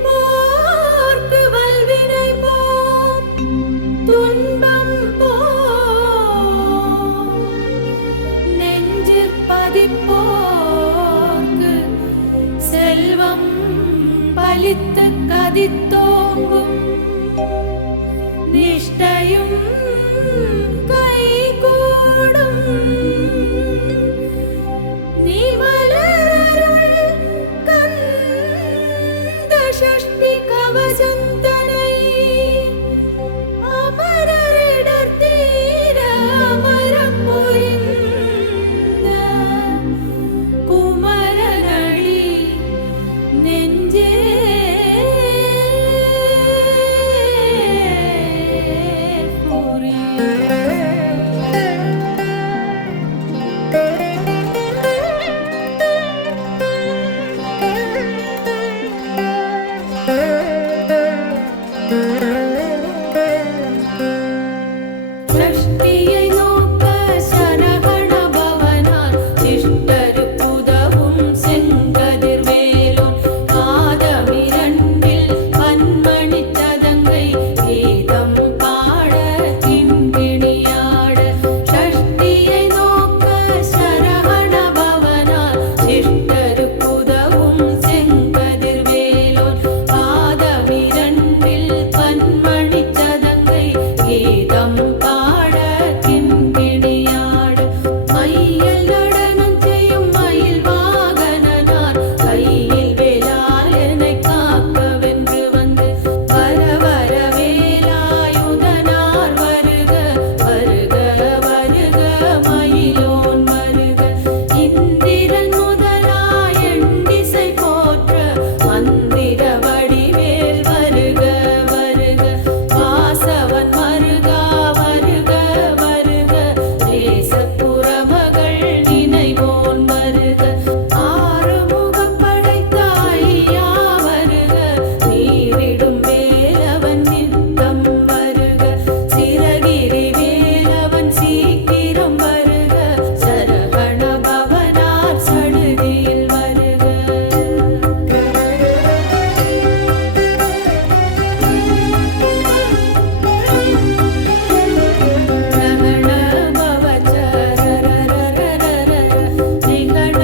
துதிப்போர்க்கு வல்வினை போம் துன்பம் போம் நெஞ்சிற் பதிப்போர்க்கு செல்வம் பலித்து கதித்தோங்கும் நிஷ்டையும் கைகூடும் நிமலருள் கந்த சஷ்டி கவசந்தனை அமரரிடர் தீர அமரம் புரிந்த குமரனடி நெஞ்சே சஷ்டியை நோக்க சரவண பவனார் சிஷ்டருக்குதவும் செங்கதிர்வேலோன் பாதமிரண்டில் பன்மணிச் சதங்கை கீதம் பாட கிண்கிணியாட சஷ்டியை நோக்க சரவண பவனார் சிஷ்டருக்குதவும் செங்கதிர்வேலோன் பாதமிரண்டில் பன்மணிச் சதங்கை கீதம் பாட கிண்கிணியாட மையல் நடனம் செய்யும் மயில் வாகனனார் கையில் வேலால் என்னைக் காக்கவென்று வந்து வர வர வேலாயுதனார் வருக வருக வருக மயிலோன் வருக இந்திரன் முதலாய் எண்டிசை போற்ற மந்திர வடிவேல் வருக வருக வாசவன் மருகா வருக வருக தேசப்புறமகள் நினைவோன் வருக ஆறுமுகம் படைத்த ஐயா வருக நீரிடும் வேலவன் நித்தம் வருக சிரகிரி வேலவன் சீக்கிரம் வருக சரவண பவனார் சடுதியில் வருக ரகண பவச்சரரரரரர திகண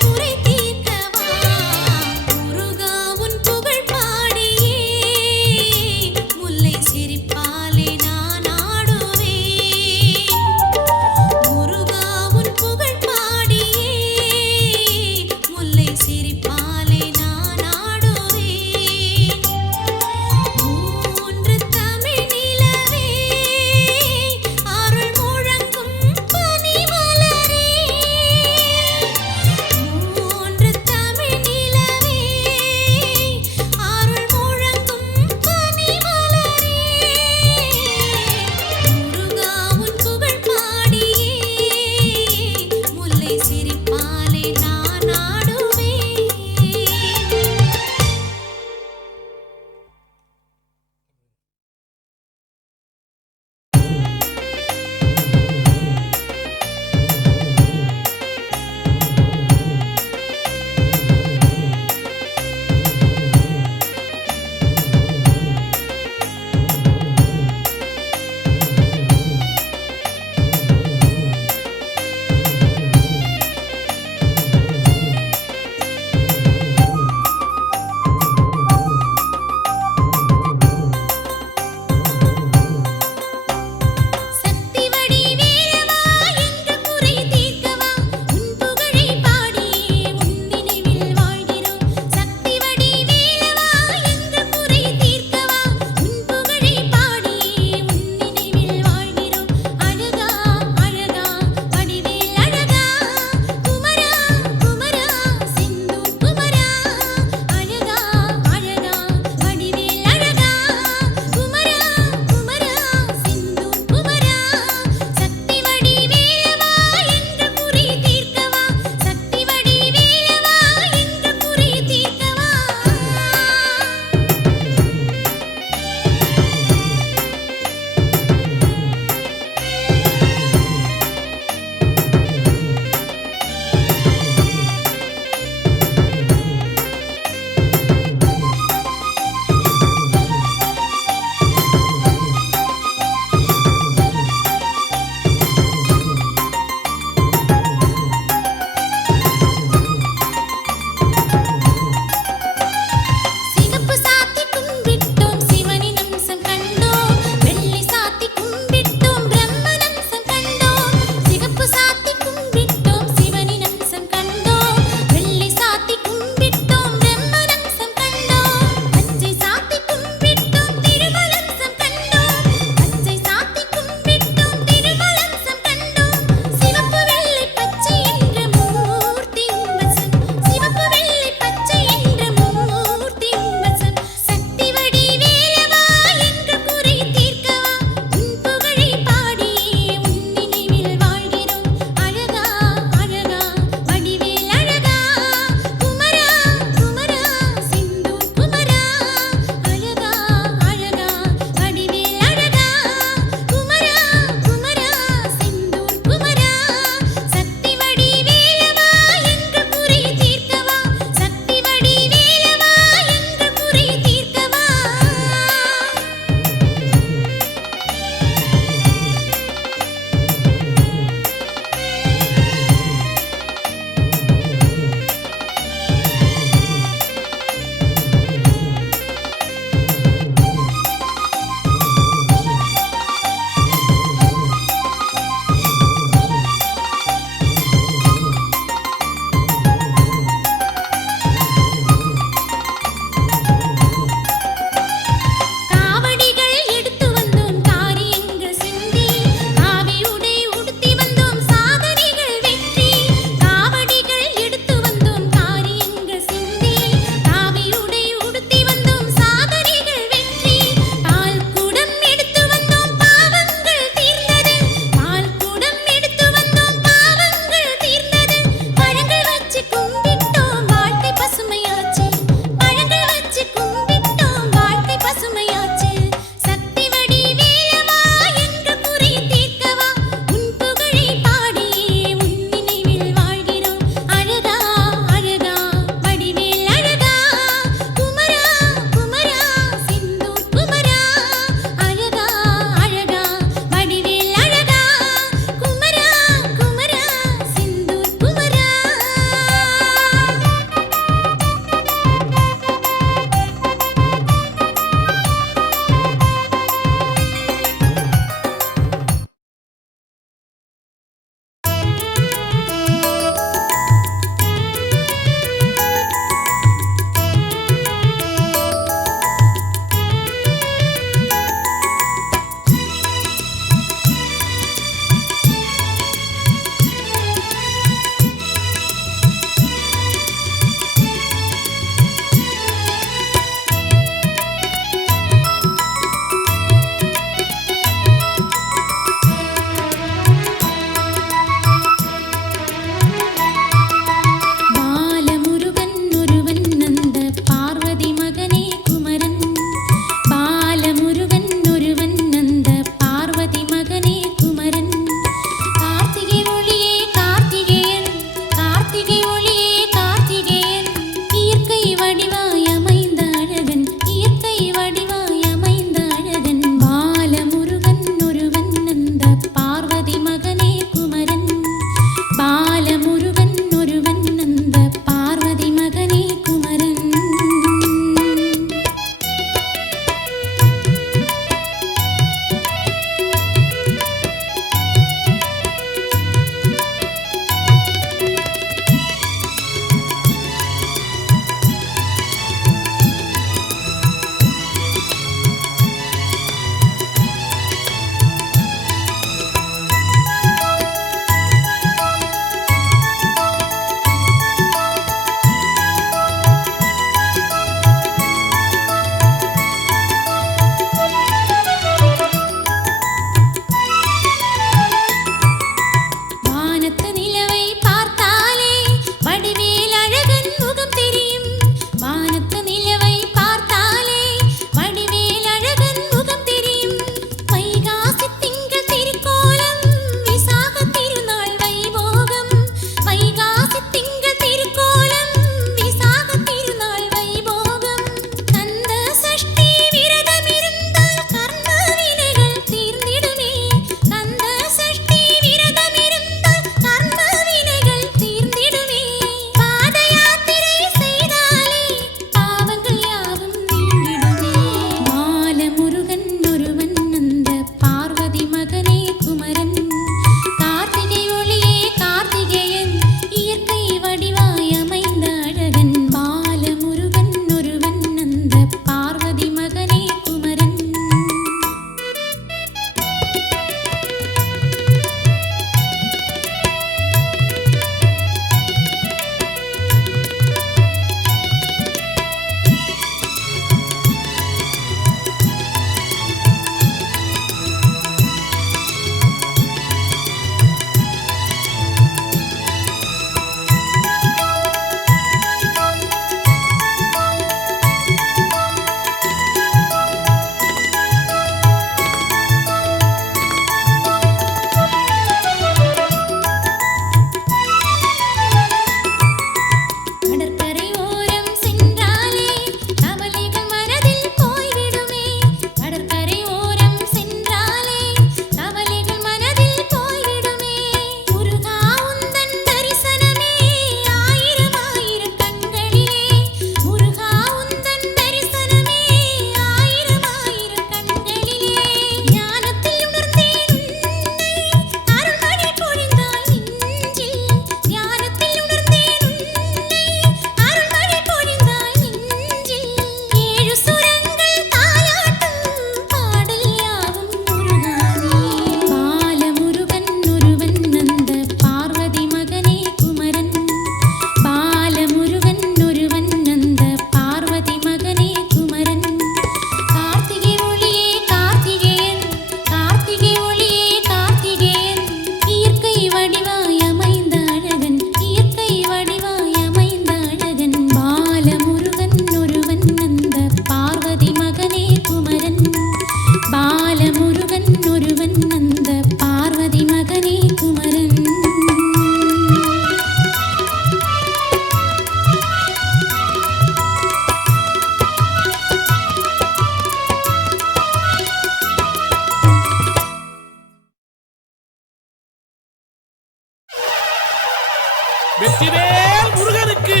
வெற்றிவேல் முருகனுக்கு,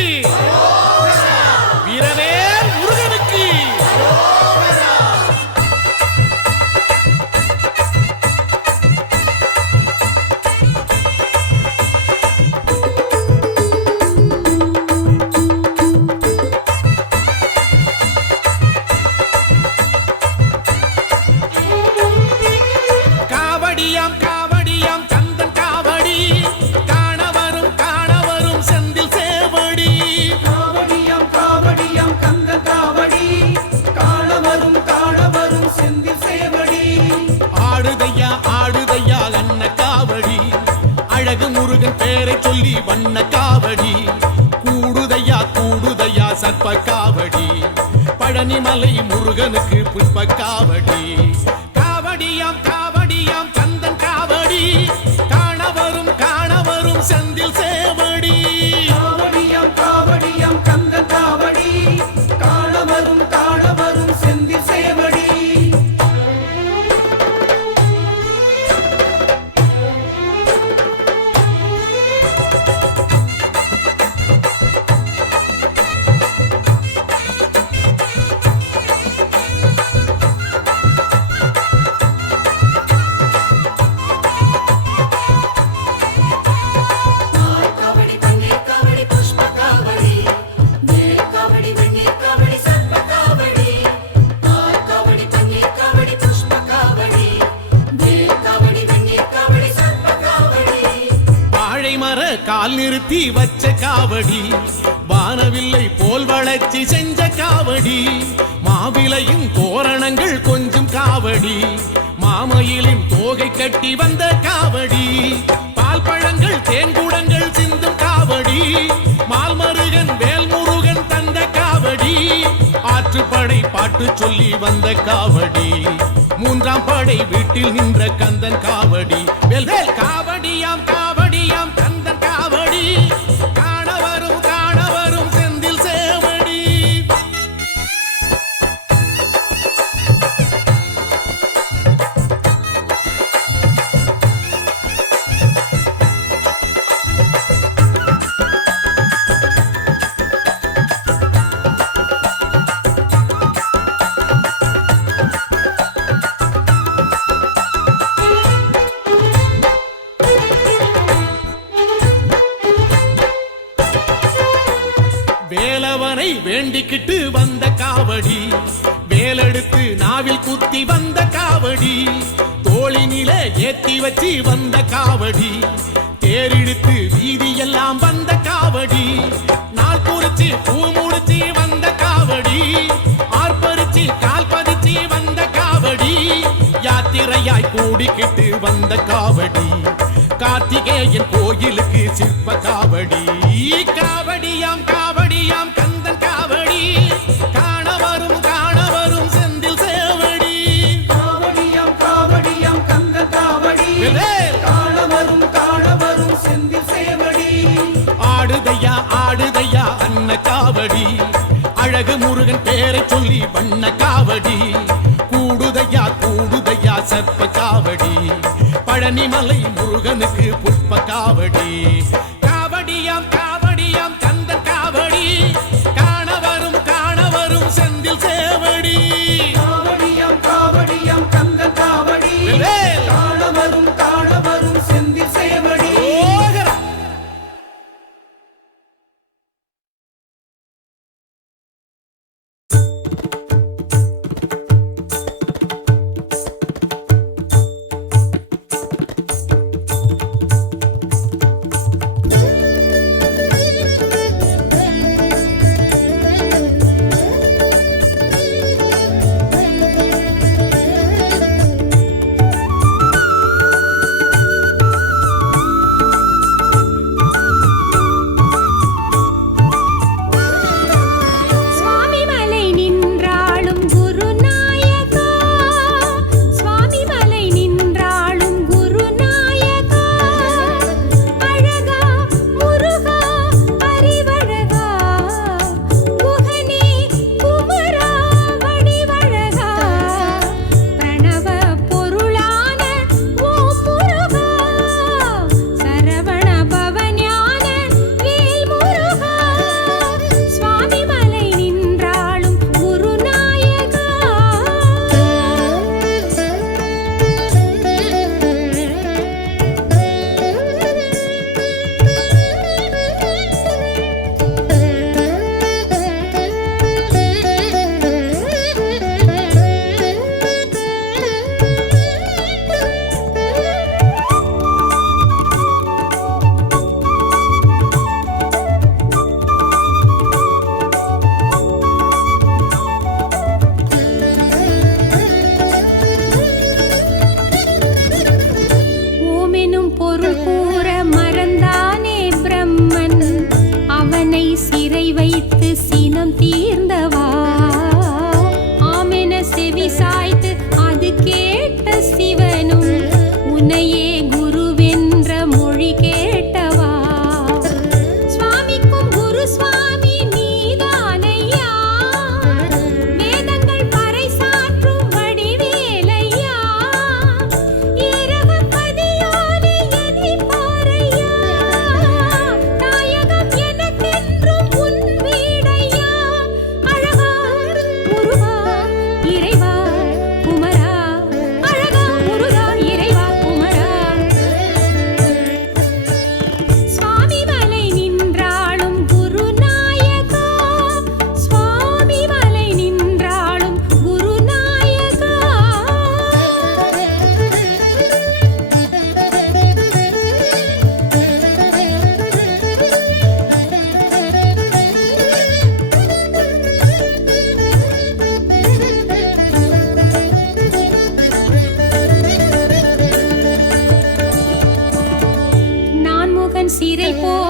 வீரவேல் முருகனுக்கு. காவடியாம் காவடியாம் கந்தன் காவடி, காணவரும் செந்தில் சேவடி. காவடியாம் காவடியாம் கந்த காவடி, காணவரும் செந்தில் சேவடி. ஆடுதையா ஆடுதையா அன்ன காவடி, அழகு முருகன் பேரை சொல்லி வண்ண காவடி. கூடுதையா கூடுதையா சர்ப்ப காவடி, பழனிமலை முருகனுக்கு புஷ்ப காவடி. காவடியாம் காவடியாம் கந்தன் காவடி, காணவரும் செந்தில் சேவடி. காவடியாம் காவடியாம் கந்த காவடி, காணவரும் செந்தில் சேவடி. காவடி பன்னீர் காவடி புஷ்ப காவடி, நீர் காவடி வெண்ணீர் காவடி சர்ப்ப காவடி. காவடி பன்னீர் காவடி புஷ்ப காவடி, நீர் காவடி வெண்ணீர் காவடி சர்ப்ப காவடி. வாழை மர கால் நிறுத்தி வச்ச காவடி, வானவில்லை போல் வளர்ச்சி செஞ்ச காவடி. மாவிலையும் தோரணங்கள் கொஞ்சம் காவடி, மாமயிலின் தோகை கட்டி வந்த காவடி. பால் பழங்கள் தேன்குடங்கள் சிந்தும் காவடி, மால்மருகன் வேல்முருகன் தந்த காவடி. ஆற்றுப்படை பாட்டு சொல்லி வந்த காவடி, மூன்றாம் படை வீட்டில் நின்ற கந்தன் காவடி. வேல் காவடியாம் காவடியாம் கந்தன் காவடி, காணவரும் செந்தில் சேவடி. வேலவனை வேண்டிக்கிட்டு வந்த காவடி, வேலெடுத்து நாவில் குத்தி வந்த காவடி. தோளினில ஏத்தி வச்சு வந்த காவடி, தேரிடுத்து வீதியெல்லாம் வந்த காவடி. நாள் குறிச்சு பூ முடிச்சு வந்த காவடி, ஆர்ப்பரிச்சு கால் பதிச்சு வந்த காவடி. யாத்திரையாய் கூடிக்கிட்டு வந்த காவடி, கார்த்திகேயன் கோயிலுக்கு சிற்ப காவடி. காவடியாம் காவடியாம் கந்தன் காவடி, காணவரும் செந்தில் சேவடி. காவடியாம் காவடியாம் கந்த காவடி, வேல். காணவரும் செந்தில் சேவடி. ஆடுதையா ஆடுதையா அன்ன காவடி, அழகு முருகன் பேரை சொல்லி வண்ண காவடி. கூடுதையா கூடுதையா சர்ப்ப காவடி, பழனிமலை முருகனுக்கு புஷ்ப காவடி. காவடியாம் காவடியாம் கந்தன் காவடி, காணவரும் செந்தில் சேவடி. காவடியாம் காவடியாம் கந்த காவடி, வேல். காணவரும் செந்தில் சேவடி. ஓகரா.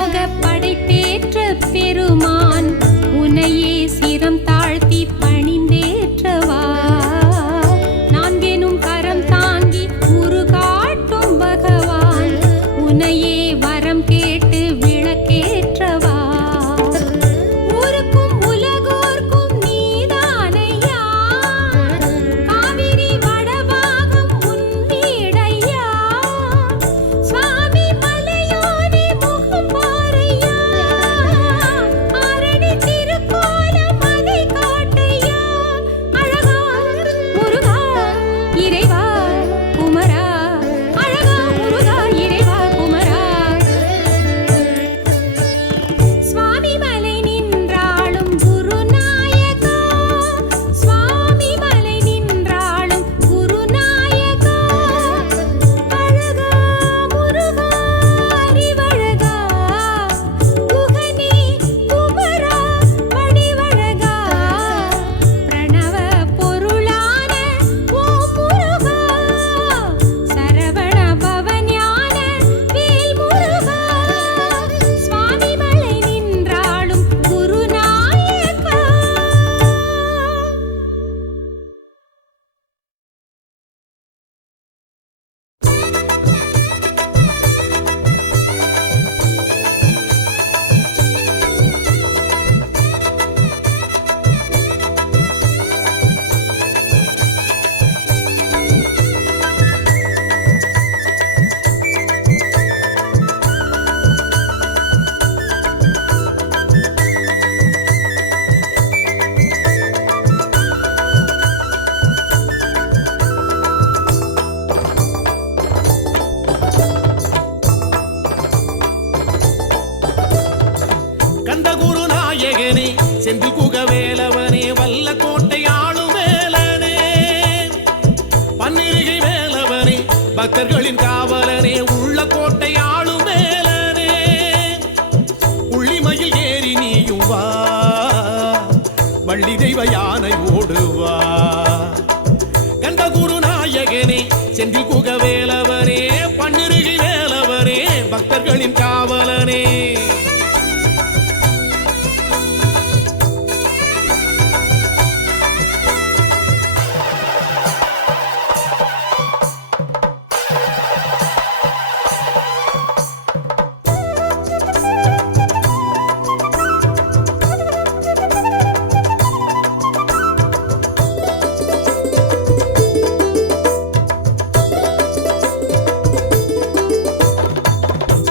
பூலோக படைப்பேற்ற பெருமான் உனையே சிரம் தாழ்த்தி பணிந்தேற்றவா நான்கெனும் கரம் தாங்கி உருகாட்டும் பகவான் உனையே வரம் கேட்டு விளக்கேற்றவா ஊருக்கும் உலகோர்க்கும் நீதானையா காவிரி வடபாகம் உன் வீடையா சுவாமி மலையோனே முகம் பாரையா ஆரணி திருக்கோலம் அதை காட்டையா அழகா முருகா இறைவா குமரா அழகா முருகா இறைவா குமரா சுவாமி மலை நின்றாளும் குருநாயகா சுவாமி மலை நின்றாளும் குருநாயகா அழகா முருகா அறிவழகா குகனே குமரா வடிவழகா பிரணவ பொருளான ஓம் முருகா சரவண பவஞான வேல் முருகா சுவாமி மலை நின்றாளும் குருநாயகா கந்தகுரு நாயகனே செந்தில் குகவேலவனே வல்ல கோட்டை ஆளுவேலனே பன்னிருகை வேலவனே பக்தர்களின் காவலனே உள்ள கோட்டை ஆளுவேலனே உள்ளிமயில் ஏறி நீயும் வா வள்ளி தெய்வ யானை ஓடுவா கந்தகுரு நாயகனே செந்தில் குகவேலவனே பன்னிருகை வேலவனே பக்தர்களின் காவலனே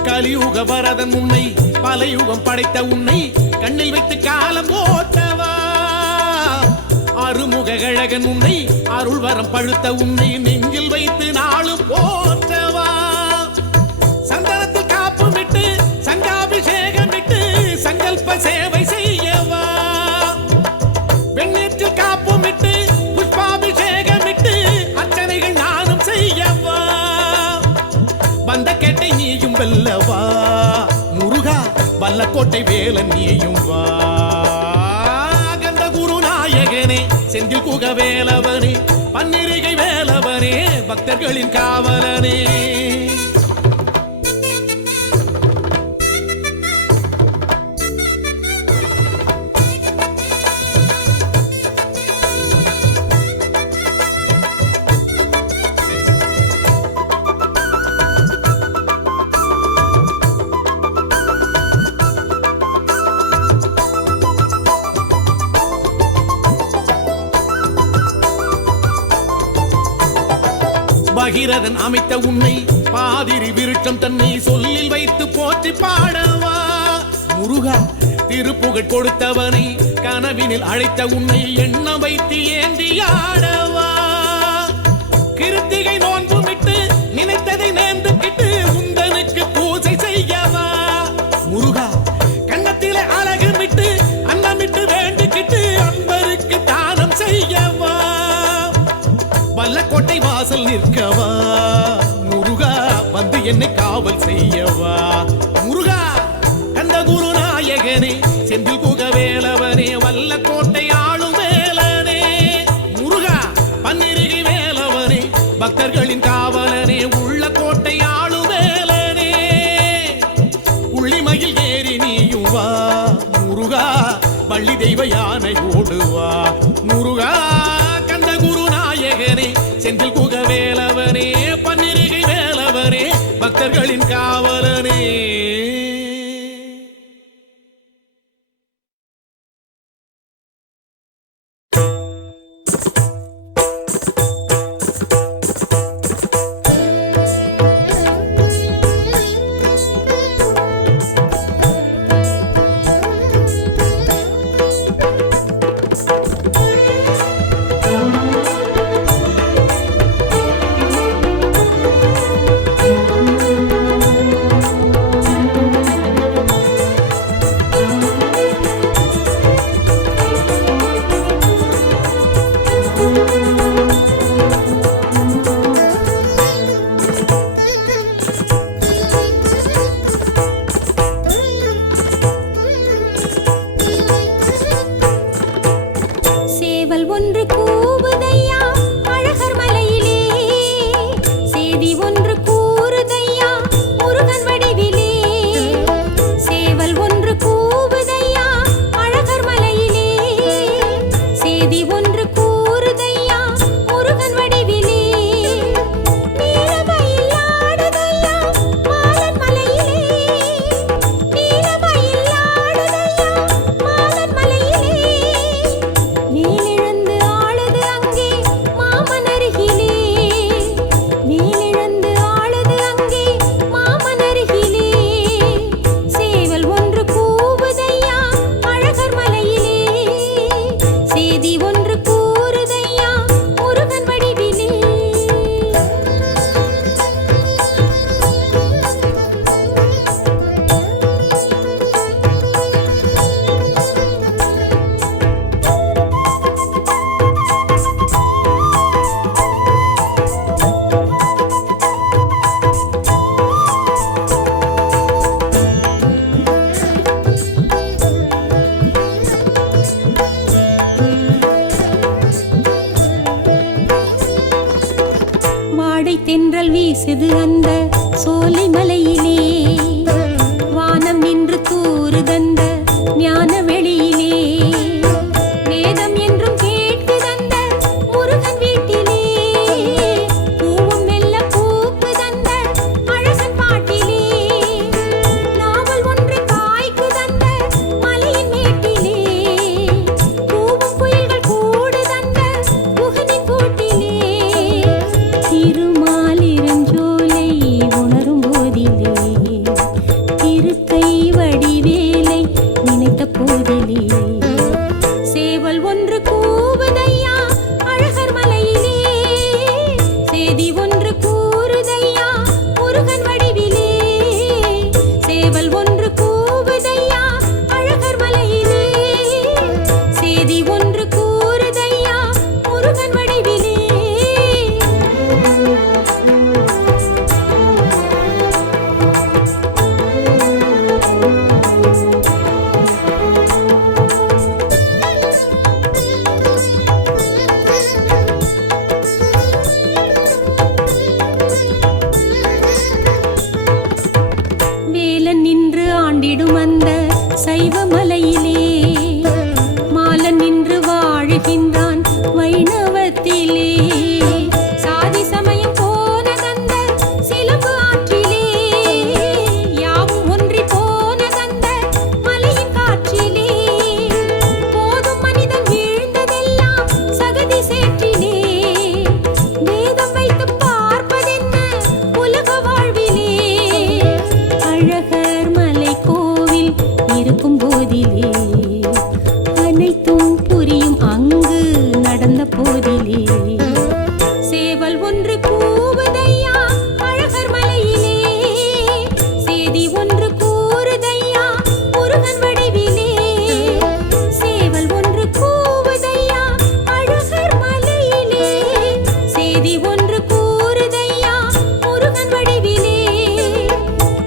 கலியுக வரதன் உன்னை பல யுகம் படைத்த உன்னை கண்ணில் வைத்து காலம் ஓட்டவா அருமுக அழகன் உன்னை அருள் வரம் பழுத்த உன்னை நெஞ்சில் வைத்து நாளும் போற்றவா சந்தனத்தில் காப்பு விட்டு சங்காபிஷேகம் விட்டு சங்கல்ப சேவை செய்யவா வெண்ணேற்றில் காப்பு விட்டு புஷ்பாபிஷேகம் விட்டு அர்ச்சனைகள் நானும் செய்யவா வந்த கேட்டை நீயும் வெல்லவா முருகா வல்லக்கோட்டை வேலன் நீயும் வா கந்தகுரு நாயகனே செந்தில் குகவேலவனே பன்னிருகை வேலவனே பக்தர்களின் காவலனே பகிரதன் அமைத்த உன்னை பாதிரி விருட்சம் தன்னை சொல்லில் வைத்து போற்றி பாடவா முருகா திருப்புகழ் கொடுத்தவனை கனவினில் அழைத்த உன்னை எண்ண வைத்து ஏந்தி ஆடவா கிருத்திகை நோன்பு விட்டு நினைத்ததை நேர்ந்து கிட்டு உந்தனுக்கு பூஜை செய்யவா முருகா கண்ணத்திலே அழகு விட்டு அன்னமிட்டு வேண்டிக்கிட்டு அன்பருக்கு தானம் செய்யவா வல்லக்கோட்டை வாசல் நிற்கவா முருகா வந்து என்னை காவல் செய்யவா முருகா கந்தகுரு நாயகனே செந்தில் குகவேலவனே வல்லக்கோட்டை ஆளும் வேலனே முருகா பன்னிருகை வேலவனே பக்தர்களின் காவலனே உள்ள கோட்டை ஆளும் வேலனே உள்ளிமயில் வள்ளி தெய்வ யானை ஓடுவா முருகா கந்த குரு நாயகனே செந்தில் குக வேலவனே பன்னிருகை வேலவனே பக்தர்களின் காவலனே. சேவல் ஒன்று கூவுதையா அழகர் மலையிலே, செய்தி ஒன்று கூறுதையா முருகன் வடிவிலே. சேவல் ஒன்று கூவுதையா அழகர் மலையிலே, செய்தி ஒன்று கூறுதையா முருகன் வடிவிலே. நீலமயில் ஆடுதையா மாலன் மலையிலே, நீலமயில் ஆடுதையா மாலன் மலையிலே. மேலிழந்து ஆளுது அங்கே மாமன் அருகிலே, மேலிழந்து ஆளுது அங்கே மாமன் அருகிலே. சேவல் ஒன்று கூவுதையா அழகர் மலையிலே, செய்தி ஒன்று கூறுதையா முருகன் வடிவிலே. வாடை தென்றல் வீசுது அந்த சோலை மலையிலே, வானம் நின்று தூறுதந்த ஞான வெளியிலே. வேதம் என்றும் கேட்குதந்த முருகன் வீட்டிலே, பூவும் மெல்ல பூக்குதந்த அழகன் பாட்டிலே. நாவல் ஒன்று காய்க்குதந்த மலையின் மேட்டிலே, பூவும் குயில்கள் கூடுதந்த குகனின் கூட்டிலே. திருமாலிருஞ்சோலை உணரும் போதிலே, இருக்கை வடிவேலை நினைத்த போதிலே. சேவல் ஒன்று கூவுதையா அழகர் மலையிலே, செய்தி ஒன்று கூறுதையா முருகன் வடிவிலே. சேவல் ஒன்று கூவுதையா அழகர் மலையிலே, செய்தி ஒன்று கூறுதையா முருகன் வடிவிலே. வேலன் நின்று ஆண்டிடும் அந்த சைவ மலையிலே, மாலன் நின்று வாழுகின்றான் வைணவத்திலே. சாதி சமயம் போனதந்த சிலம்பு ஆற்றிலே, யாவும் ஒன்றி போனதந்த மலையின் காற்றிலே. போதும் மனிதன் வீழ்ந்ததெல்லாம் சகதி சேற்றிலே, வேதம் வைத்து பார்ப்பதென்ன உலக வாழ்விலே. அழகர் மலை கோவில் இருக்கும் போதிலே, அனைத்தும் புரியும் அங்கு நடந்த போதிலே. சேவல் ஒன்று கூவுதையா அழகர் மலையிலே, செய்தி ஒன்று கூறுதையா முருகன் வடிவிலே. சேவல் ஒன்று கூவுதையா அழகர் மலையிலே, செய்தி ஒன்று கூறுதையா முருகன் வடிவிலே.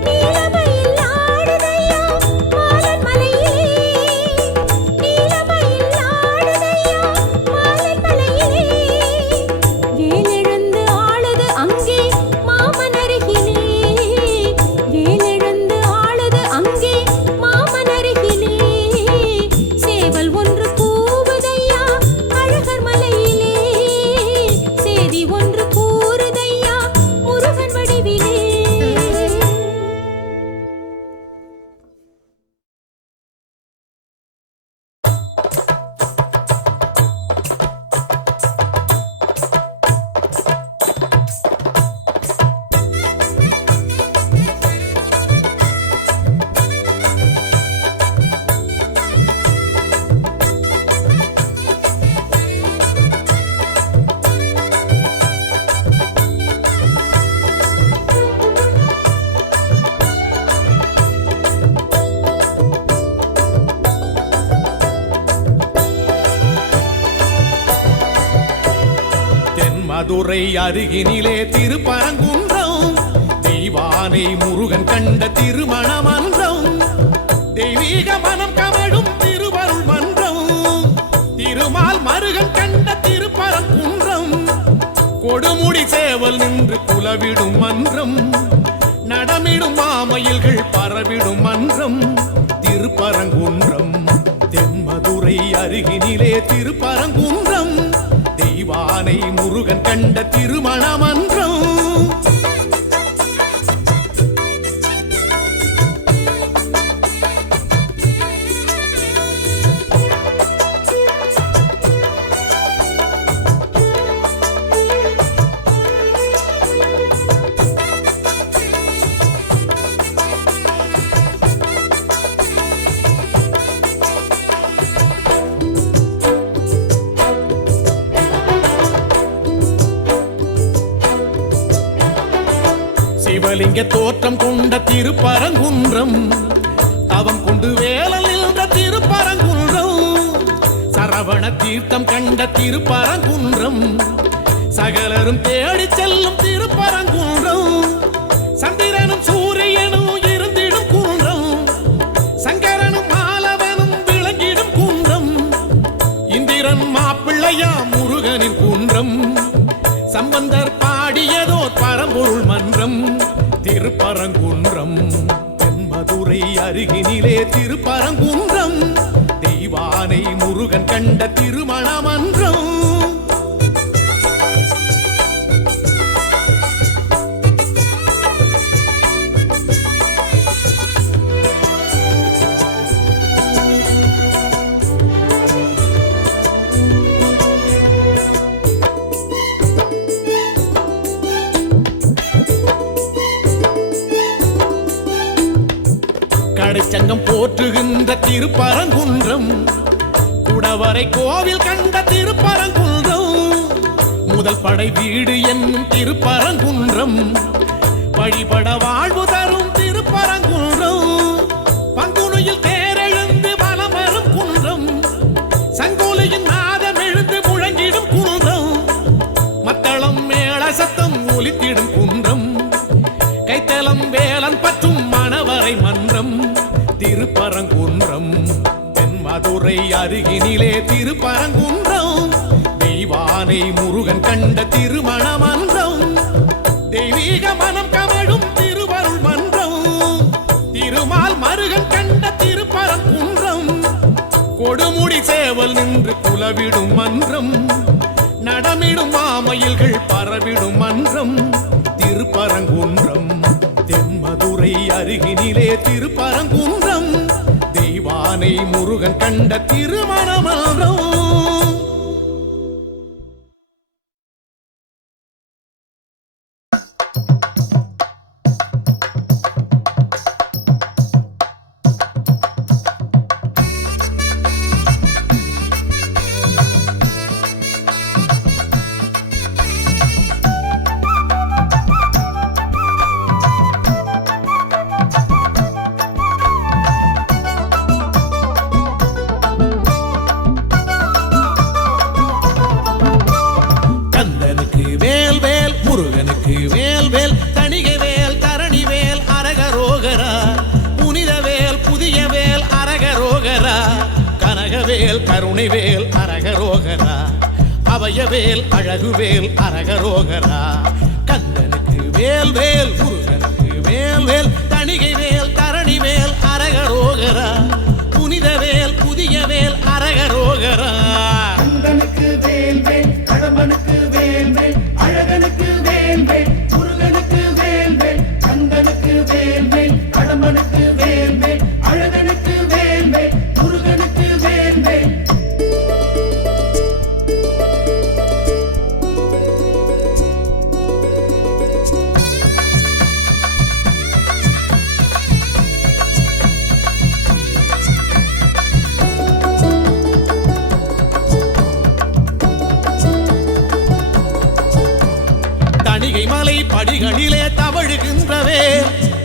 நீலமயில் ஆடுதையா மாலன் மலையிலே, தென்மதுரை அருகினிலே திருப்பரங்குன்றம் தெய்வானை முருகன் கண்ட திருமண மன்றம் தெய்வீக மனம் கமழும் திருவருள் மன்றம் திருமால் மருகன் கண்ட திருப்பரங்குன்றம் கொடுமுடி சேவல் நின்று குலவிடும் மன்றம் நடமிடும் மாமயில்கள் பரவிடும் மன்றம் திருப்பரங்குன்றம் தென்மதுரை அருகினிலே திருப்பரங்குன்றம் தெய்வானை முருகன் கண்ட திருமண மன்றம் சிவலிங்க தோற்றம் கொண்ட திருப்பரங்குன்றம் தவம் கொண்டு வேலல் நின்ற திருப்பரங்குன்றம் சரவண தீர்த்தம் கண்ட திருப்பரங்குன்றம் சகலரும் தேடி செல்லும் திருப்பரங்குன்றம் சந்திரனும் சூரியனும் இருந்திடும் குன்றம் சங்கரனும் மாலவனும் விளங்கிடும் குன்றம் இந்திரன் மாப்பிள்ளையா முருகனின் குன்றம் சம்பந்தர் பாடியதோர் பரம்பொருள் மன்றம் திருப்பரங்குன்றம் தென்மதுரை அருகினிலே திருப்பரங்குன்றம் தெய்வானை முருகன் கண்ட திருமண மன்றம் கடைச்சங்கம் போற்றுகின்ற திருப்பரங்குன்றம் குடவரை கோவில் கண்ட திருப்பரங்குன்றம் முதல் படை வீடு என்னும் திருப்பரங்குன்றம் வழிபட வாழ்வு தரும் திருப்பரங்குன்றம் பங்குனியில் தேரெழுந்து வலம் வரும் குன்றம் சங்கோலியின் நாதம் எழுந்து முழங்கிடும் குன்றம் மத்தளம் மேள சத்தம் ஒலித்திடும் குன்றம் கைத்தலம் வேலன் பற்றும் மணவரை மன்றம் திருப்பரங்குன்றம் தென்மதுரை அருகினிலே திருப்பரங்குன்றம் தெய்வானை முருகன் கண்ட திருமண மன்றம் தெய்வீக மனம் கமழும் திருவருள் மன்றம் திருமால் மருகன் கண்ட திருப்பரங்குன்றம் கொடுமுடி சேவல் நின்று குலவிடும் மன்றம் நடமிடும் மாமயில்கள் பரவிடும் மன்றம் திருப்பரங்குன்றம் தென்மதுரை அருகினிலே திருப்பரங்குன்றம் தெய்வானை முருகன் கண்ட திருமண மன்றம் முருகனுக்கு வேல் வேல் தணிகை வேல் தரணி வேல் அரகரோகரா புனித வேல் புதிய வேல் அரகரோகரா கனகவேல் கருணை வேல் அரகரோகரா அபயவேல் அழகுவேல் அரகரோகரா கந்தனுக்கு வேல் வேல் முருகனுக்கு வேல் வேல் தணிகை வேல் தரணி வேல் அரகரோகரா புனித வேல் புதிய வேல் அரகரோகரா கந்தனுக்கு வேல் வேல் கடம்பனுக்கு வேல் வேல் அழகனுக்கு வேல் வேல் முருகனுக்கு வேல் வேல் கந்தனுக்கு வேல் வேல் கடம்பனுக்கு வேல் வேல் அழகனுக்கு வேல் வேல் முருகனுக்கு வேல் வேல் மலை படிகளிலே தவழுகின்றவே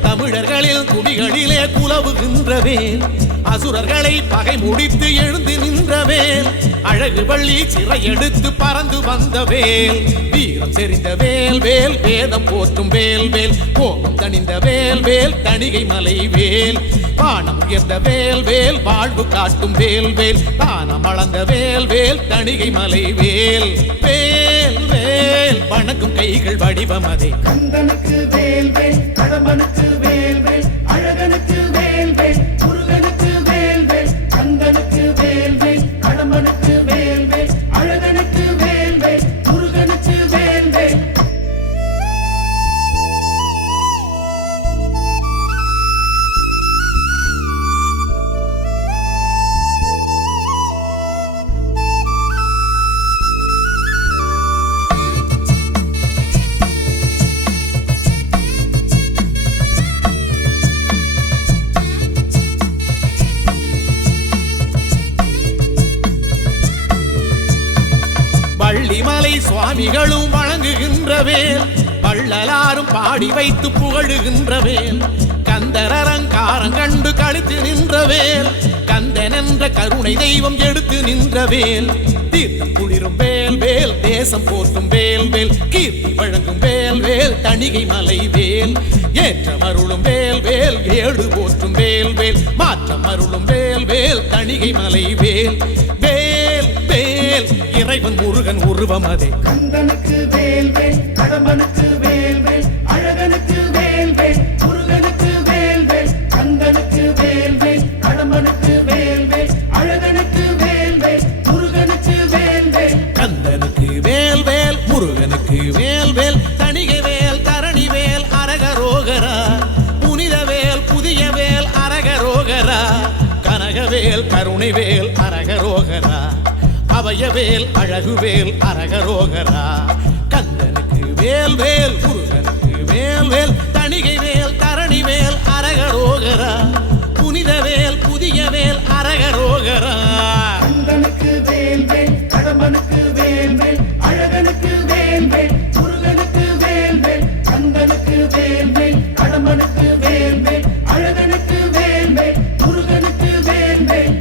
தமிழர்களில் குடிகளிலே குலவுகின்றவே அசுரர்களை பகை முடித்து எழுந்து நின்ற வேல் அழகு வள்ளி சிறை எடுத்து பறந்து வந்த வேல் வீரம் செறிந்த வேல் வேல் வேதம் போற்றும் வேல் வேல் கோபம் தணிந்த வேல் வேல் தணிகை மலை வேல் வானம் உயர்ந்த வேல் வேல் வாழ்வு காட்டும் வேல் வேல் தானம் அளந்த வேல் வேல் தணிகை மலை வேல் வேல் வேல் வணங்கும் கைகள் வடிவம் அதே கந்தனுக்கு வேல் வேல் கடம்பனுக்கு வேல் வேல் அழகனுக்கு வேல் வேல் முருகனுக்கு வேல் வேல் கந்தனுக்கு வேல் வேல் கடம்பனுக்கு வேல் வேல் அழகனுக்கு வேல் வேல் முருகனுக்கு வேல் வேல் வள்ளிமலை சுவாமிகளும் வணங்குகின்ற வேல் வள்ளலாரும் பாடி வைத்து புகழுகின்ற வேல் கந்தரங்காரம் கண்டு கழித்து நின்ற வேல் கந்தன் என்ற கருணை தெய்வம் எடுத்து நின்ற வேல் தீர்த்தம் குளிரும் வேல் வேல் தேசம் போற்றும் வேல் வேல் கீர்த்தி வழங்கும் வேல் வேல் தணிகை மலை வேல் ஏற்றம் அருளும் வேல் வேல் ஏழு போற்றும் வேல் வேல் மாற்றம் அருளும் வேல் வேல் தணிகை மலை வேல் வேல் வேல் இறைவன் முருகன் உருவம் அதே கந்தனுக்கு வேல் வேல் கடம்பனுக்கு வேல் வேல் அழகனுக்கு வேல் வேல் முருகனுக்கு வேல் வேல் கந்தனுக்கு வேல் வேல் கடம்பனுக்கு வேல் வேல் அழகனுக்கு வேல் வேல் முருகனுக்கு வேல் வேல் கந்தனுக்கு வேல் வேல் முருகனுக்கு வேல் வேல் தணிகை வேல் தரணி வேல் அரகரோகரா புனித வேல் புதிய வேல் அரகரோகரா கனகவேல் கருணை வேல் அரகரோகரா அபயவேல் அழகுவேல் அரகரோகரா கந்தனுக்கு வேல் வேல் முருகனுக்கு வேல் வேல் தணிகை வேல் தரணி வேல் அரகரோகரா புனித வேல் புதிய வேல் அரகரோகரா கந்தனுக்கு வேல் வேல் கடம்பனுக்கு வேல் வேல் அழகனுக்கு வேல் வேல் முருகனுக்கு வேல் வேல் கந்தனுக்கு வேல் வேல் கடம்பனுக்கு வேல் வேல் அழகனுக்கு வேல் வேல் முருகனுக்கு வேல் வேல்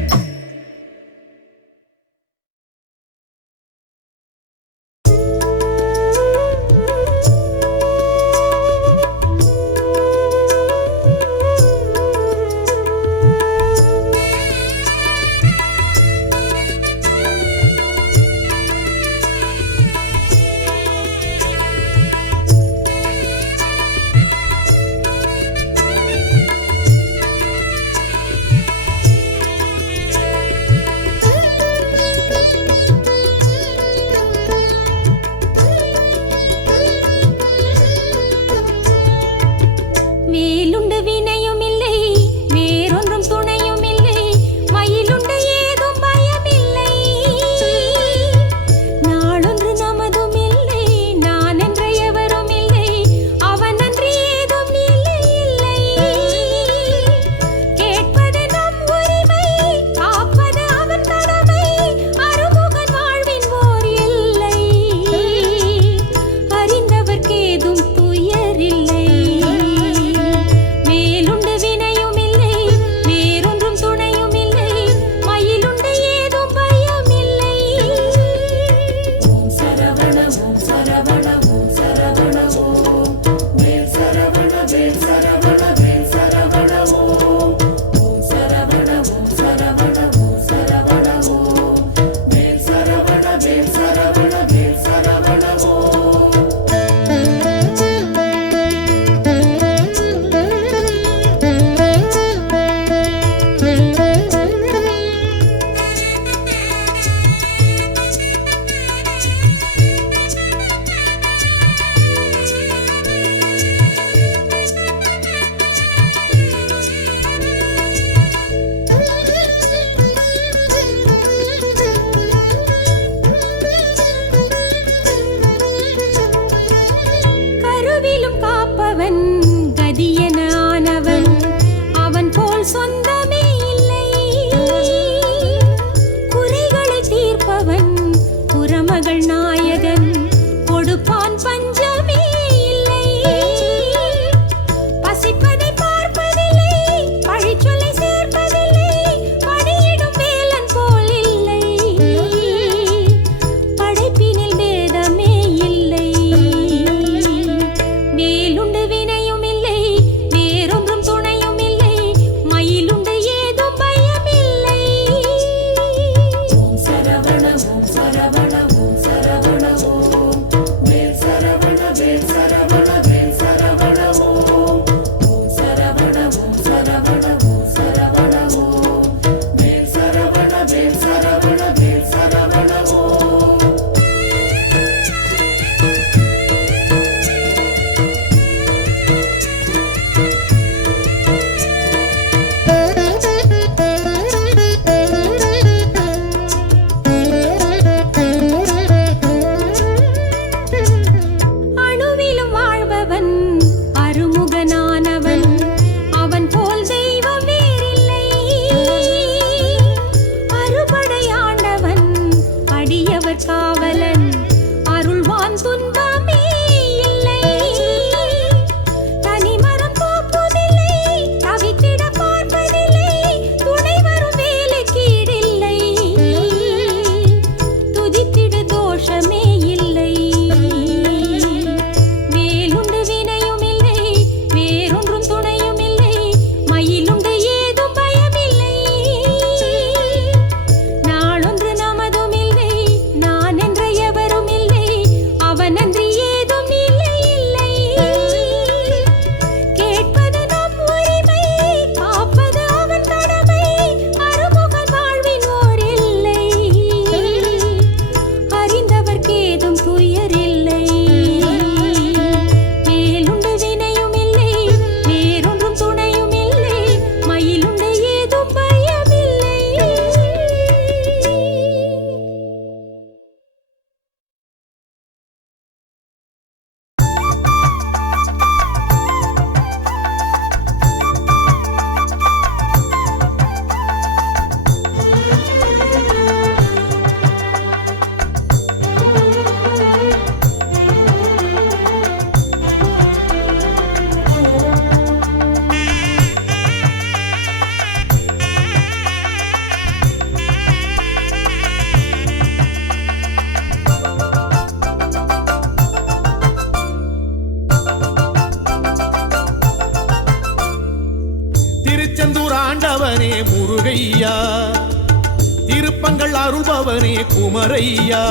திருப்பங்கள் அருள்பவனே குமரையா.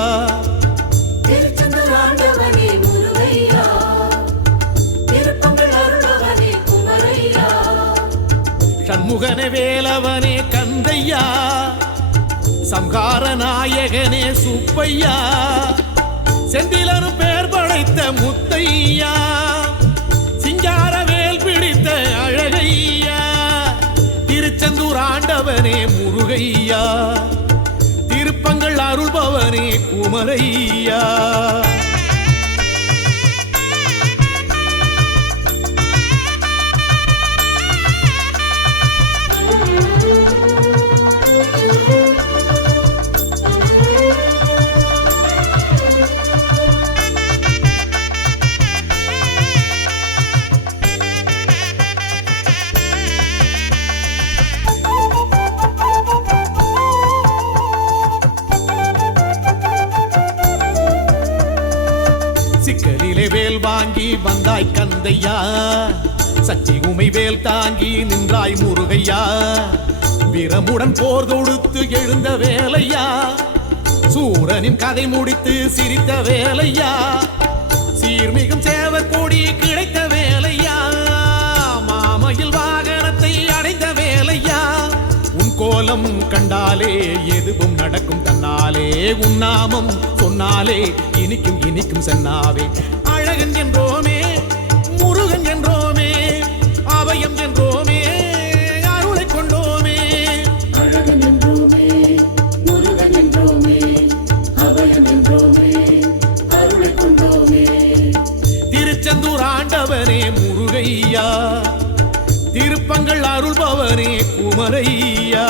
திருச்செந்தூர் ஆண்டவனே முருகையா, திருப்பங்கள் அருள்பவனே குமரையா. சண்முகனே வேலவனே கந்தையா, சம்ஹார நாயகனே சுப்பையா, செந்திலனும் பேர் படைத்த முத்தையா, சிங்கார வேல் பிடித்த அழகையா. திருச்செந்தூர் ஆண்டவனே முருகையா, திருப்பங்கள் அருள்பவனே குமரையா. சிக்கலிலே வேல் வாங்கி வந்தாய் கந்தையா, சக்தி உமை வேல் தாங்கி நின்றாய் முருகையா. வீரமுடன் போர் தொடுத்து எழுந்த வேலையா, சூரனின் கதை முடித்து சிரித்த வேலையா. சீர்மிகும் சேவர் கொடி கிடைத்த வேலையா, மாமையில் வாகனத்தை அடைந்த வேலையா. உன் கோலம் கண்டாலே எதுவும் நடக்கும் தன்னாலே, உன் நாமம் சொன்னாலே இனிக்கும் இனிக்கும் சென்னாவே. அழகன் என்றோமே முருகன் என்றோமே, அபயம் என்றோமே அருளை கொண்டோமே. அழகன் என்றோமே முருகன் என்றோமே, அபயம் என்றோமே அருளை கொண்டோமே. திருச்செந்தூர் ஆண்டவனே முருகையா, திருப்பங்கள் அருள்பவனே குமரையா.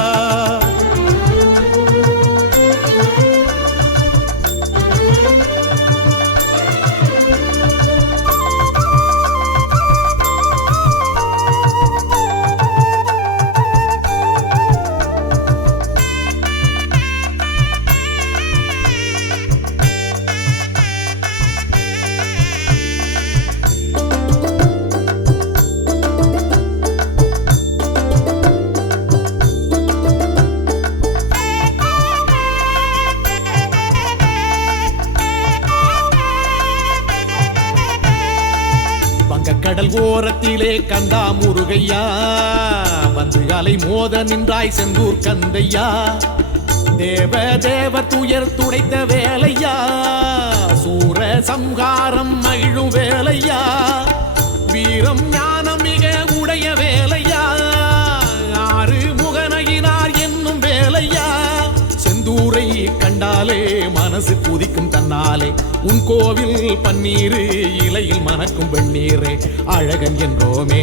கடல் ஓரத்திலே கண்டா முருகையா, வந்து அலை மோத நின்றாய் செந்தூர் கந்தையா. தேவ தேவ துயர் துடைத்த வேலையா, சூர சம்ஹாரம் மகிழும் வேலையா. வீரம் ஞானம் மிக உடைய வேலையா, ஆறு முகனகினார் என்னும் வேலையா. செந்தூரை கண்டாலே மனசு குதிக்கும் தன்னாலே, உன் கோவில் பன்னீரு இலையில் மணக்கும் வெண்ணீரே. அழகன் என்றோமே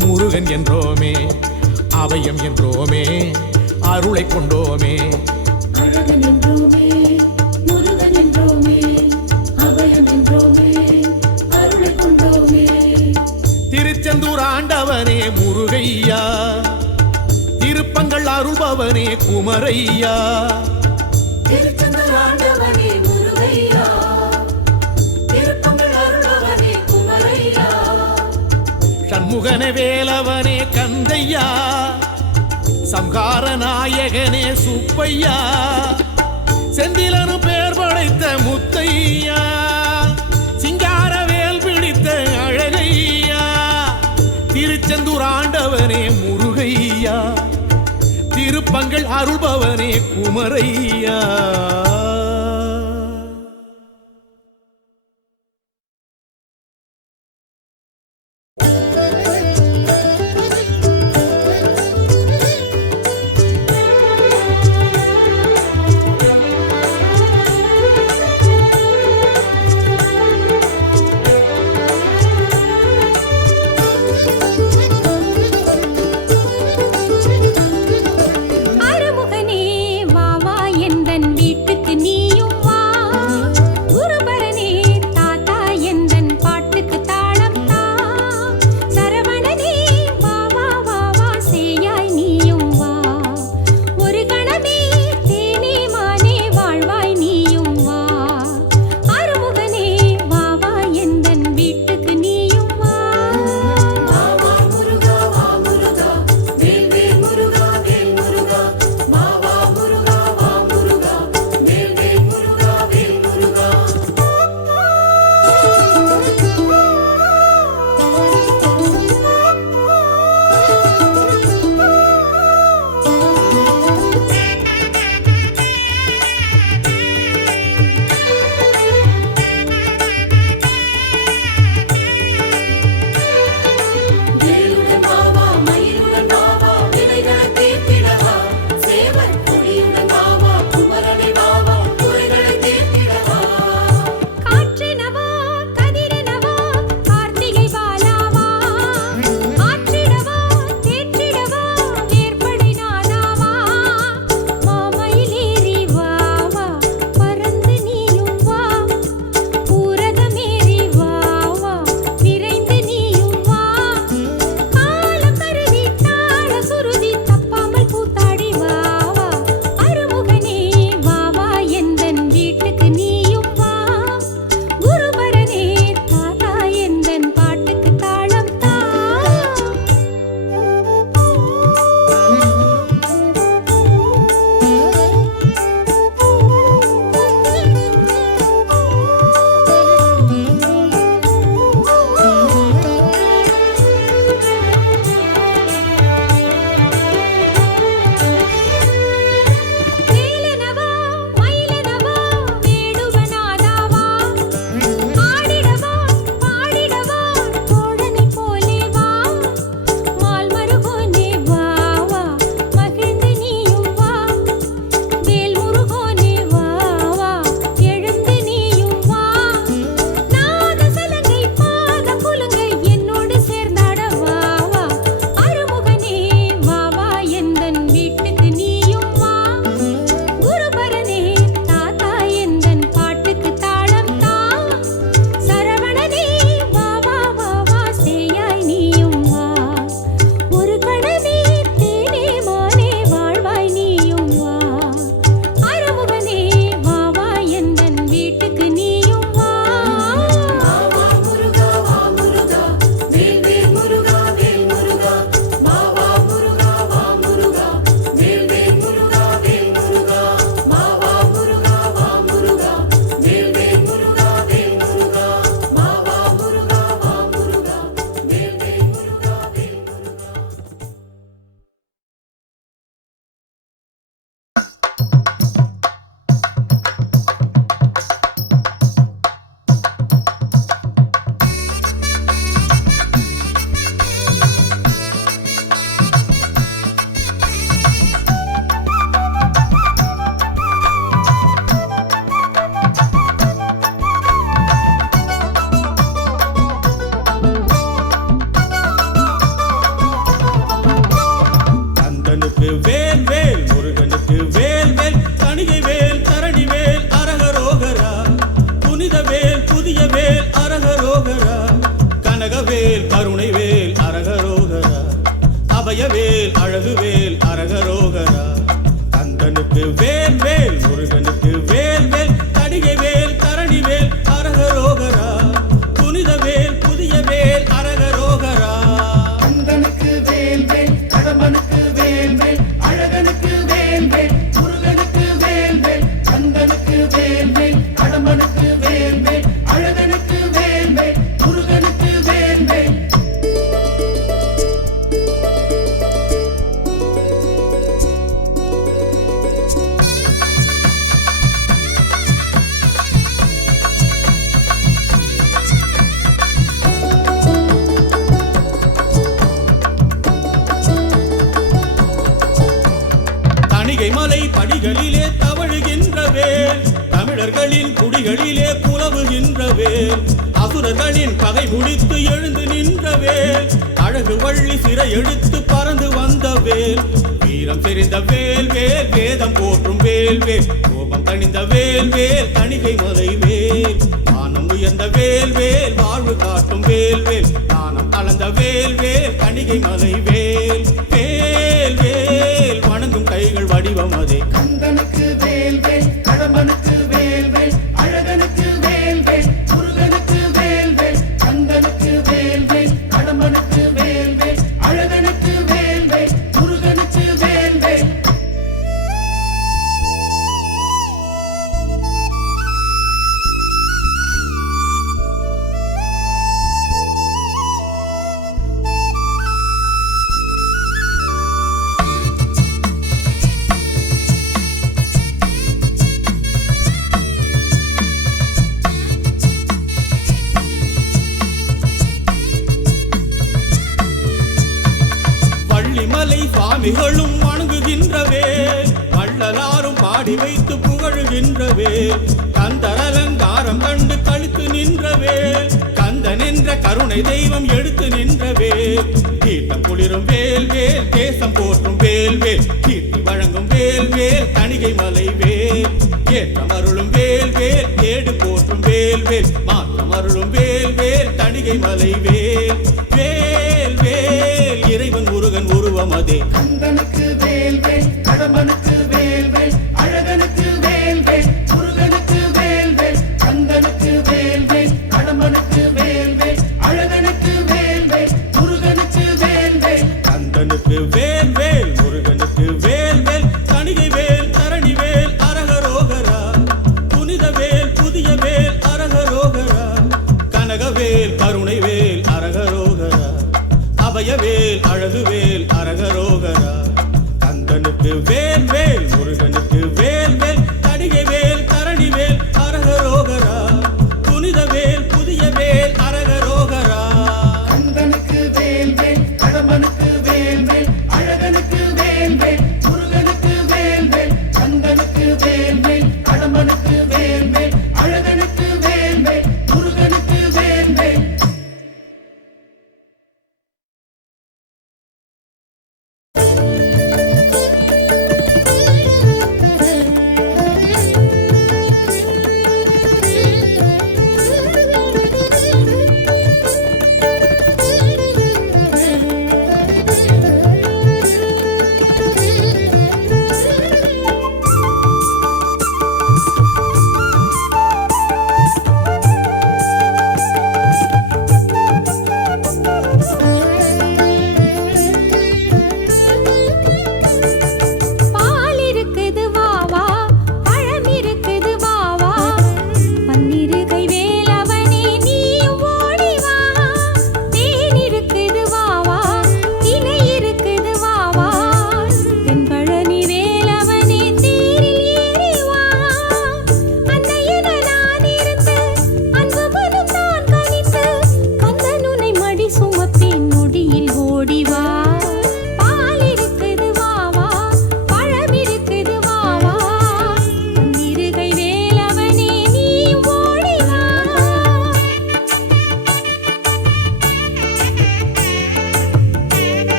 முருகன் என்றோமே, அபயம் என்றோமே அருளை கொண்டோமே. அழகன் என்றோமே முருகன் என்றோமே, அபயம் என்றோமே அருளை கொண்டோமே. திருச்செந்தூர் ஆண்டவனே முருகையா, திருப்பங்கள் அருள்பவனே குமரையா. திருச்செந்தூர் ஆண்டவனே முருகையா, திருப்பங்கள் அருள்பவனே குமரையா. சண்முகனே வேலவனே கந்தையா, சம்ஹார நாயகனே சுப்பையா, செந்திலனும் பேர் படைத்த முத்தையா, சிங்கார வேல் பிடித்த அழகையா. திருச்செந்தூர் ஆண்டவனே முருகையா, திருப்பங்கள் அருள்பவனே குமரையா. அருமுகனே வா வா எந்தன் வீட்டுக்கு வேல் வேல் முருகனுக்கு வேல் வேல் தணிகை வேல் தரணி வேல் அரகரோகரா புனித வேல் புதிய வேல் அரகரோகரா கனகவேல் கருணை வேல் அரகரோகரா அபயவேல் அழகுவேல் அரகரோகரா கந்தனுக்கு வேல் வேல் முருகனுக்கு வேல் வேல் தணிகை வேல் தரணி வேல் அரகரோகரா புனித வேல் புதிய வேல் அரகரோகரா கந்தனுக்கு வேல் வேல் கடம்பனுக்கு வேல் வேல் அழகனுக்கு வேல் வேல் முருகனுக்கு வேல் வேல் கந்தனுக்கு வேல் வேல் கடம்பனுக்கு வேல் வேல் அழகனுக்கு வேல் வேல் முருகனுக்கு வேல் வேல் தணிகை மலை படிகளிலே தவழுகின்ற வேல் தமிழர்களின் குடிகளிலே புலவுகின்ற வேல் அசுரர்களின் பகை முடித்து எழுந்து நின்ற வேல் அழகு வள்ளி சிறை எடுத்து பறந்து வந்த வேல் வீரம் தெரிந்த வேல் வேல் வேதம் போற்றும் வேல் வேல் கோபம் தணிந்த வேல் வேல் தணிகை மலை வேல் வானம் உயர்ந்த வேல் வேல் வாழ்வு காட்டும் வேல் வேல் தானம் அளந்த வேல் வேல் தணிகை மலை வேல் வேல் வேல் வணங்கும் கைகள் வடிவம் அதே கந்தனுக்கு வேல் வேல் கடம்பனுக்கு வேல் வேல் அழகனுக்கு வேல் வேல் முருகனுக்கு வேல் வேல் கந்தனுக்கு வேல் வேல் கடம்பனுக்கு வேல் வேல் அழகனுக்கு வேல் வேல் முருகனுக்கு வேல் வேல் வள்ளிமலை சுவாமிகளும் வணங்குகின்றவே வள்ளலாரும் பாடி வைத்து புகழுகின்றவே கந்தர் அலங்காரம் கண்டு கழித்து நின்றவே கந்தன் என்ற கருணை தெய்வம் எடுத்து நின்றவே தீட்டம் குளிரும் வேல் வேல் தேசம் போற்றும் வேல் வேல் கீர்த்தி வழங்கும் வேல் வேல் தணிகை மலை வேல் ஏற்றம் அருளும் வேல் வேல் ஏடு போற்றும் வேல் வேல் மாற்றம் அருளும் வேல் வேல் தணிகை மலை வேல் வேல் வேல் இறைவன் முருகன் உருவம் அதே கந்தனுக்கு வேல் வேல் கடம்பனுக்கு வேல் வேல் அழகனுக்கு வேல் வேல் முருகனுக்கு வேல் வேல் கந்தனுக்கு வேல் வேல் கடம்பனுக்கு வேல் வேல் அழகனுக்கு வேல் வேல் முருகனுக்கு வேல் வேல் கந்தனுக்கு வேல் வேல் முருகனுக்கு வேல் வேல் தணிகை வேல் தரணி வேல் அரகரோகரா புனித வேல் புதிய வேல் அரகரோகரா கனகவேல் கருணை வேல் அரகரோகரா அபயவேல் அழகுவேல் அரகரோகரா கந்தனுக்கு வேல் வேல் முருகனுக்கு